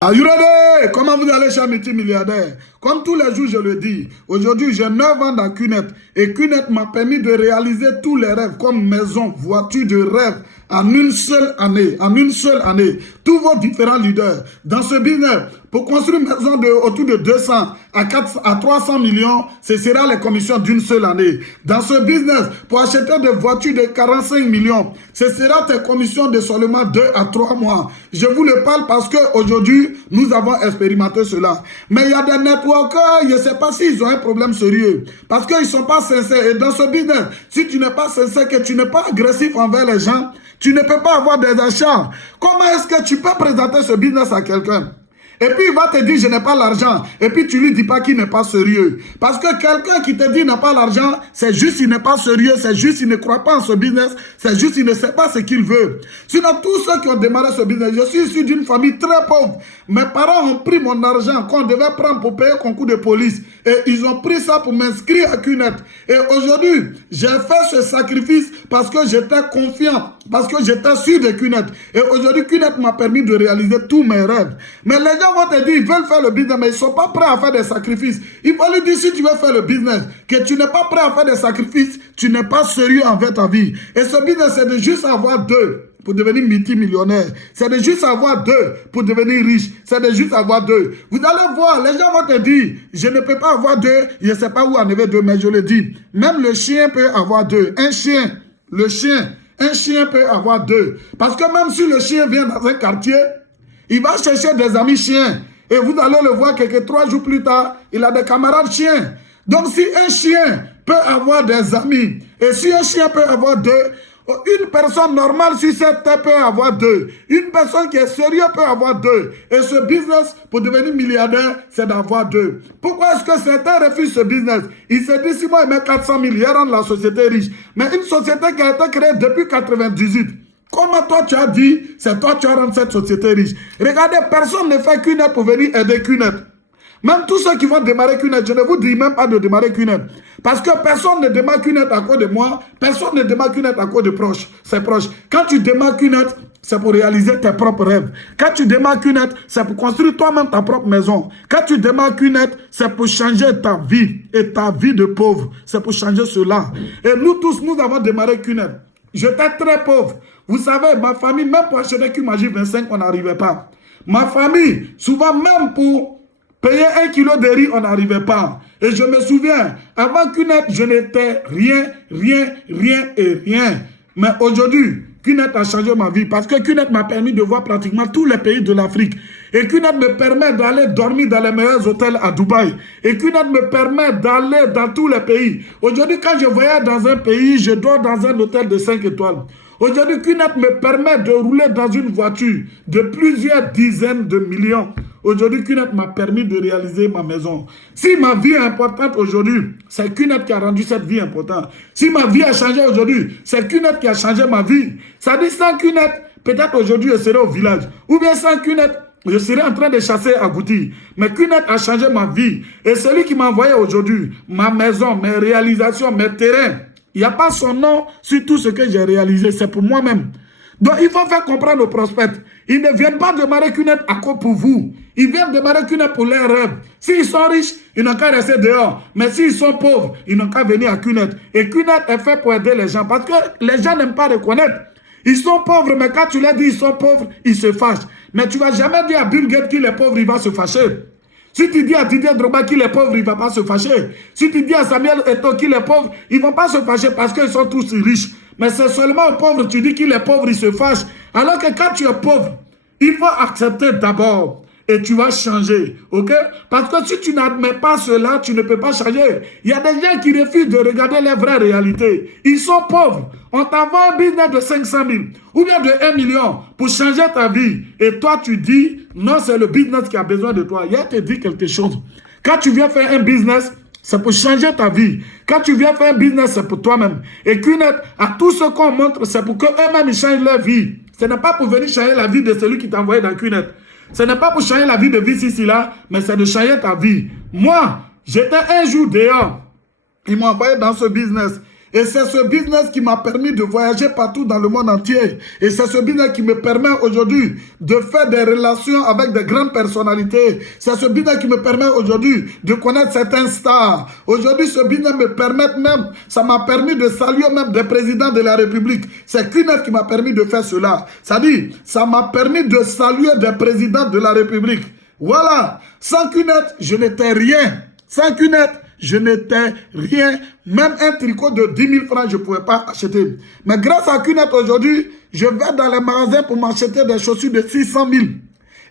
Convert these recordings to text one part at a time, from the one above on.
Are you ready? Comment vous allez, chers multimilliardaires? Comme tous les jours, je le dis, aujourd'hui, j'ai 9 ans dans QNET et QNET m'a permis de réaliser tous les rêves comme maison, voiture de rêve en une seule année. En une seule année. Tous vos différents leaders dans ce business, pour construire une maison autour de 200 à 300 millions, ce sera les commissions d'une seule année. Dans ce business, pour acheter des voitures de 45 millions, ce sera tes commissions de seulement 2 à 3 mois. Je vous le parle parce qu'aujourd'hui, nous avons expérimenté cela. Mais il y a des networkers, je ne sais pas s'ils ont un problème sérieux. Parce qu'ils ne sont pas sincères. Et dans ce business, si tu n'es pas sincère, que tu n'es pas agressif envers les gens, tu ne peux pas avoir des achats. Comment est-ce que tu peux présenter ce business à quelqu'un? Et puis il va te dire je n'ai pas l'argent. Et puis tu lui dis pas qu'il n'est pas sérieux. Parce que quelqu'un qui te dit n'a pas l'argent, c'est juste il n'est pas sérieux, c'est juste il ne croit pas en ce business, c'est juste il ne sait pas ce qu'il veut. Sinon tous ceux qui ont démarré ce business, je suis issu d'une famille très pauvre. Mes parents ont pris mon argent qu'on devait prendre pour payer concours de police. Et ils ont pris ça pour m'inscrire à QNET. Et aujourd'hui, j'ai fait ce sacrifice parce que j'étais confiant, parce que j'étais sûr de QNET. Et aujourd'hui, QNET m'a permis de réaliser tous mes rêves. Mais les gens vont te dire, ils veulent faire le business, mais ils ne sont pas prêts à faire des sacrifices. Il faut lui dire, si tu veux faire le business, que tu n'es pas prêt à faire des sacrifices, tu n'es pas sérieux envers ta vie. Et ce business, c'est de juste avoir deux pour devenir multimillionnaire. C'est de juste avoir deux pour devenir riche. C'est de juste avoir deux. Vous allez voir, les gens vont te dire, je ne peux pas avoir deux, je ne sais pas où enlever deux, mais je le dis. Même le chien peut avoir deux. Un chien peut avoir deux. Parce que même si le chien vient dans un quartier, il va chercher des amis chiens. Et vous allez le voir quelques 3 jours plus tard, il a des camarades chiens. Donc si un chien peut avoir des amis, et si un chien peut avoir deux, une personne normale sur cette terre peut avoir deux. Une personne qui est sérieuse peut avoir deux. Et ce business, pour devenir milliardaire, c'est d'avoir deux. Pourquoi est-ce que certains refusent ce business? Ils se disent, si moi je mets 400 000, ils rendent la société riche. Mais une société qui a été créée depuis 1998, comment toi tu as dit, c'est toi tu as rendu cette société riche. Regardez, personne ne fait QNET pour venir aider QNET. Même tous ceux qui vont démarrer QNET, je ne vous dis même pas de démarrer QNET. Parce que personne ne démarre QNET à cause de moi, personne ne démarre QNET à cause de ses proches. Quand tu démarres QNET, c'est pour réaliser tes propres rêves. Quand tu démarres QNET, c'est pour construire toi-même ta propre maison. Quand tu démarres QNET, c'est pour changer ta vie et ta vie de pauvre. C'est pour changer cela. Et nous tous, nous avons démarré QNET. J'étais très pauvre. Vous savez, ma famille, même pour acheter QMagic 25, on n'arrivait pas. Ma famille, souvent même pour payer 1 kilo de riz, on n'arrivait pas. Et je me souviens, avant QNET, je n'étais rien. Mais aujourd'hui, QNET a changé ma vie parce que QNET m'a permis de voir pratiquement tous les pays de l'Afrique. Et QNET me permet d'aller dormir dans les meilleurs hôtels à Dubaï. Et QNET me permet d'aller dans tous les pays. Aujourd'hui, quand je voyage dans un pays, je dors dans un hôtel de 5 étoiles. Aujourd'hui, QNET me permet de rouler dans une voiture de plusieurs dizaines de millions. Aujourd'hui, QNET m'a permis de réaliser ma maison. Si ma vie est importante aujourd'hui, c'est QNET qui a rendu cette vie importante. Si ma vie a changé aujourd'hui, c'est QNET qui a changé ma vie. Ça dit sans QNET, peut-être aujourd'hui je serai au village. Ou bien sans QNET, je serai en train de chasser à Gouti. Mais QNET a changé ma vie. Et celui qui m'a envoyé aujourd'hui, ma maison, mes réalisations, mes terrains, il n'y a pas son nom sur tout ce que j'ai réalisé. C'est pour moi-même. Donc, il faut faire comprendre aux prospects. Ils ne viennent pas démarrer QNET à cause pour vous. Ils viennent démarrer QNET pour leurs rêves. S'ils sont riches, ils n'ont qu'à rester dehors. Mais s'ils sont pauvres, ils n'ont qu'à venir à QNET. Et QNET est fait pour aider les gens. Parce que les gens n'aiment pas reconnaître. Ils sont pauvres, mais quand tu leur dis ils sont pauvres, ils se fâchent. Mais tu ne vas jamais dire à Bill Gates qu'il est pauvre, il va se fâcher. Si tu dis à Didier Drogba qu'il est pauvre, il ne va pas se fâcher. Si tu dis à Samuel Eto'o qu'il est pauvre, ils ne vont pas se fâcher parce qu'ils sont tous riches. Mais c'est seulement aux pauvres, tu dis qu'il est pauvre, il se fâche. Alors que quand tu es pauvre, il faut accepter d'abord. Et tu vas changer, ok? Parce que si tu n'admets pas cela, tu ne peux pas changer. Il y a des gens qui refusent de regarder les vraies réalités. Ils sont pauvres. On t'envoie un business de 500 000 ou bien de 1 million pour changer ta vie. Et toi, tu dis, non, c'est le business qui a besoin de toi. Il y a te dit quelque chose. Quand tu viens faire un business, c'est pour changer ta vie. Quand tu viens faire un business, c'est pour toi-même. Et QNET, à tout ce qu'on montre, c'est pour qu'eux-mêmes changent leur vie. Ce n'est pas pour venir changer la vie de celui qui t'a envoyé dans QNET. Ce n'est pas pour changer la vie de VCC là, mais c'est de changer ta vie. Moi, j'étais un jour dehors. Ils m'ont envoyé dans ce business. Et c'est ce business qui m'a permis de voyager partout dans le monde entier. Et c'est ce business qui me permet aujourd'hui de faire des relations avec de grandes personnalités. C'est ce business qui me permet aujourd'hui de connaître certains stars. Aujourd'hui, ce business me permet même, ça m'a permis de saluer même des présidents de la République. C'est QNET qui m'a permis de faire cela. C'est-à-dire, ça m'a permis de saluer des présidents de la République. Voilà. Sans QNET, je n'étais rien. Sans QNET, je n'étais rien. Même un tricot de 10 000 francs, je ne pouvais pas acheter. Mais grâce à QNET aujourd'hui, je vais dans les magasins pour m'acheter des chaussures de 600 000.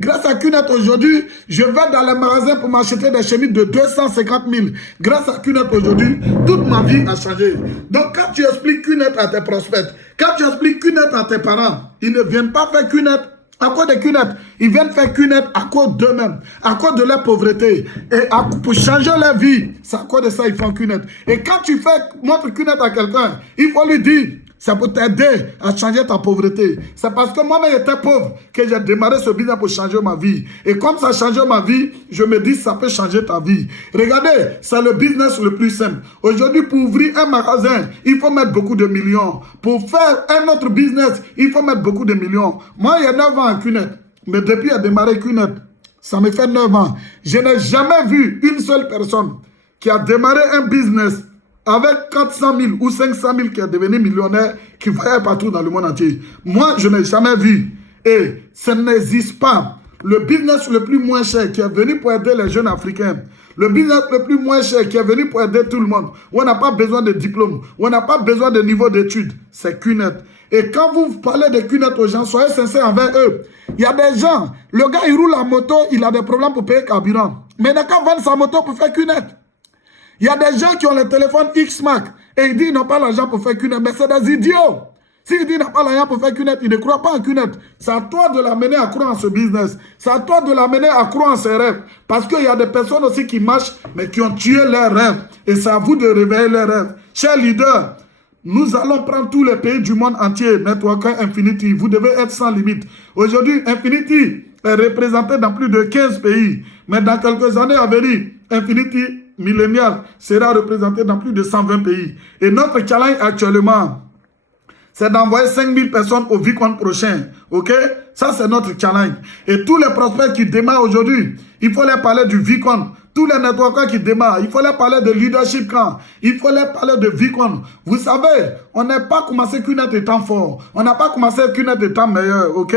Grâce à QNET aujourd'hui, je vais dans les magasins pour m'acheter des chemises de 250 000. Grâce à QNET aujourd'hui, toute ma vie a changé. Donc quand tu expliques QNET à tes prospects, quand tu expliques QNET à tes parents, ils ne viennent pas faire QNET à cause de QNET. Ils viennent faire QNET à cause d'eux-mêmes, à cause de leur pauvreté. Et pour changer leur vie, c'est à cause de ça qu'ils font QNET. Et quand tu montres QNET à quelqu'un, il faut lui dire, c'est pour t'aider à changer ta pauvreté. C'est parce que moi-même j'étais pauvre que j'ai démarré ce business pour changer ma vie. Et comme ça a changé ma vie, je me dis ça peut changer ta vie. Regardez, c'est le business le plus simple. Aujourd'hui, pour ouvrir un magasin, il faut mettre beaucoup de millions. Pour faire un autre business, il faut mettre beaucoup de millions. Moi, il y a 9 ans à QNET. Mais depuis que j'ai démarré QNET, ça me fait 9 ans. Je n'ai jamais vu une seule personne qui a démarré un business avec 400 000 ou 500 000 qui est devenu millionnaire, qui voyage partout dans le monde entier. Moi, je n'ai jamais vu. Et ça n'existe pas. Le business le plus moins cher qui est venu pour aider les jeunes africains, le business le plus moins cher qui est venu pour aider tout le monde, où on n'a pas besoin de diplôme, où on n'a pas besoin de niveau d'études, c'est QNET. Et quand vous parlez de QNET aux gens, soyez sincères envers eux. Il y a des gens, le gars il roule la moto, il a des problèmes pour payer carburant. Mais il n'a qu'à vendre sa moto pour faire QNET. Il y a des gens qui ont le téléphone X-Mac et ils disent qu'ils n'ont pas l'argent pour faire QNET. Mais c'est des idiots. S'ils disent qu'ils n'ont pas l'argent pour faire QNET, ils ne croient pas en QNET. C'est à toi de l'amener à croire en ce business. C'est à toi de l'amener à croire en ses rêves. Parce qu'il y a des personnes aussi qui marchent, mais qui ont tué leurs rêves. Et c'est à vous de réveiller leurs rêves. Chers leaders, nous allons prendre tous les pays du monde entier, Networker Infinity. Vous devez être sans limite. Aujourd'hui, Infinity est représenté dans plus de 15 pays. Mais dans quelques années à venir, Infinity Millennial sera représenté dans plus de 120 pays. Et notre challenge actuellement, c'est d'envoyer 5000 personnes au VCon prochain. Ok? Ça, c'est notre challenge. Et tous les prospects qui démarrent aujourd'hui, il faut leur parler du VCon. Tous les networkers qui démarrent, il faut leur parler de leadership camp. Il faut leur parler de VCon. Vous savez, on n'a pas commencé QNET étant fort. On n'a pas commencé QNET étant meilleur. Ok?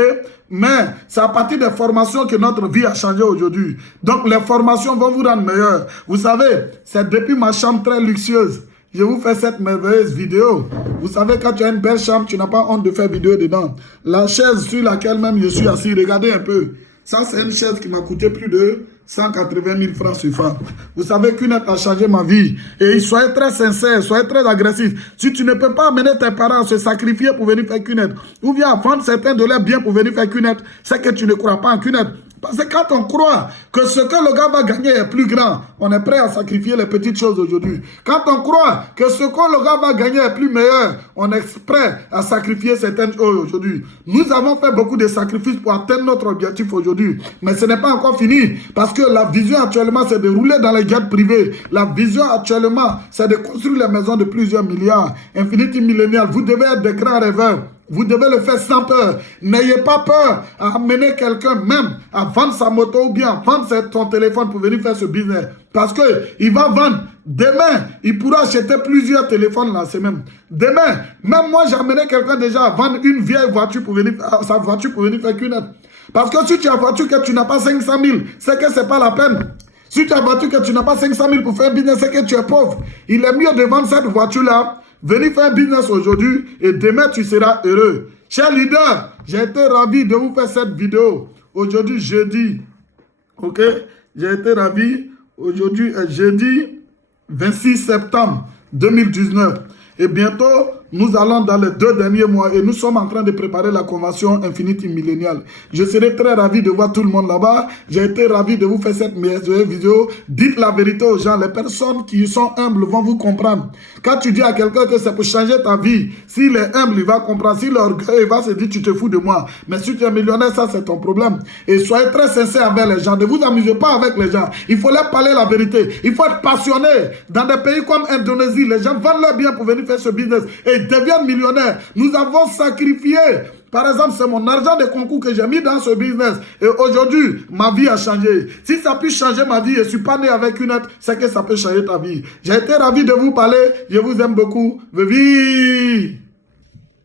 Mais c'est à partir des formations que notre vie a changé aujourd'hui. Donc, les formations vont vous rendre meilleur. Vous savez, c'est depuis ma chambre très luxueuse. Je vous fais cette merveilleuse vidéo. Vous savez, quand tu as une belle chambre, tu n'as pas honte de faire vidéo dedans. La chaise sur laquelle même je suis assis, regardez un peu. Ça, c'est une chaise qui m'a coûté plus de 180 000 francs CFA. Vous savez qu'une a changé ma vie. Et soyez très sincères, soyez très agressifs. Si tu ne peux pas amener tes parents à se sacrifier pour venir faire QNET, ou bien à vendre certains de leurs biens pour venir faire QNET, c'est que tu ne crois pas en QNET. Parce que quand on croit que ce que le gars va gagner est plus grand, on est prêt à sacrifier les petites choses aujourd'hui. Quand on croit que ce que le gars va gagner est plus meilleur, on est prêt à sacrifier certaines choses aujourd'hui. Nous avons fait beaucoup de sacrifices pour atteindre notre objectif aujourd'hui. Mais ce n'est pas encore fini. Parce que la vision actuellement, c'est de rouler dans les jets privés. La vision actuellement, c'est de construire les maisons de plusieurs milliards. Infinity Millennial, vous devez être des grands rêveurs. Vous devez le faire sans peur. N'ayez pas peur à amener quelqu'un même à vendre sa moto ou bien à vendre son téléphone pour venir faire ce business. Parce qu'il va vendre. Demain, il pourra acheter plusieurs téléphones la semaine. Demain, même moi j'ai amené quelqu'un déjà à vendre une vieille voiture pour venir, sa voiture pour venir faire QNET. Parce que si tu as une voiture que tu n'as pas 500 000, c'est que ce n'est pas la peine. Si tu as une voiture que tu n'as pas 500 000 pour faire un business, c'est que tu es pauvre. Il est mieux de vendre cette voiture-là. Venez faire un business aujourd'hui et demain tu seras heureux. Chers leaders, j'ai été ravi de vous faire cette vidéo. Aujourd'hui, jeudi. Ok? J'ai été ravi. Aujourd'hui est jeudi 26 septembre 2019. Et bientôt, nous allons dans les 2 derniers mois et nous sommes en train de préparer la convention Infinity Milléniale. Je serai très ravi de voir tout le monde là-bas. J'ai été ravi de vous faire cette vidéo. Dites la vérité aux gens. Les personnes qui sont humbles vont vous comprendre. Quand tu dis à quelqu'un que c'est pour changer ta vie, s'il est humble, il va comprendre. S'il est orgueilleux, il va se dire tu te fous de moi. Mais si tu es millionnaire, ça c'est ton problème. Et soyez très sincère avec les gens. Ne vous amusez pas avec les gens. Il faut leur parler la vérité. Il faut être passionné. Dans des pays comme Indonésie, les gens vendent leur bien pour venir faire ce business et ils deviennent millionnaires. Nous avons sacrifié. Par exemple, c'est mon argent de concours que j'ai mis dans ce business. Et aujourd'hui, ma vie a changé. Si ça peut changer ma vie, je ne suis pas né avec une autre, c'est que ça peut changer ta vie. J'ai été ravi de vous parler. Je vous aime beaucoup. Vive!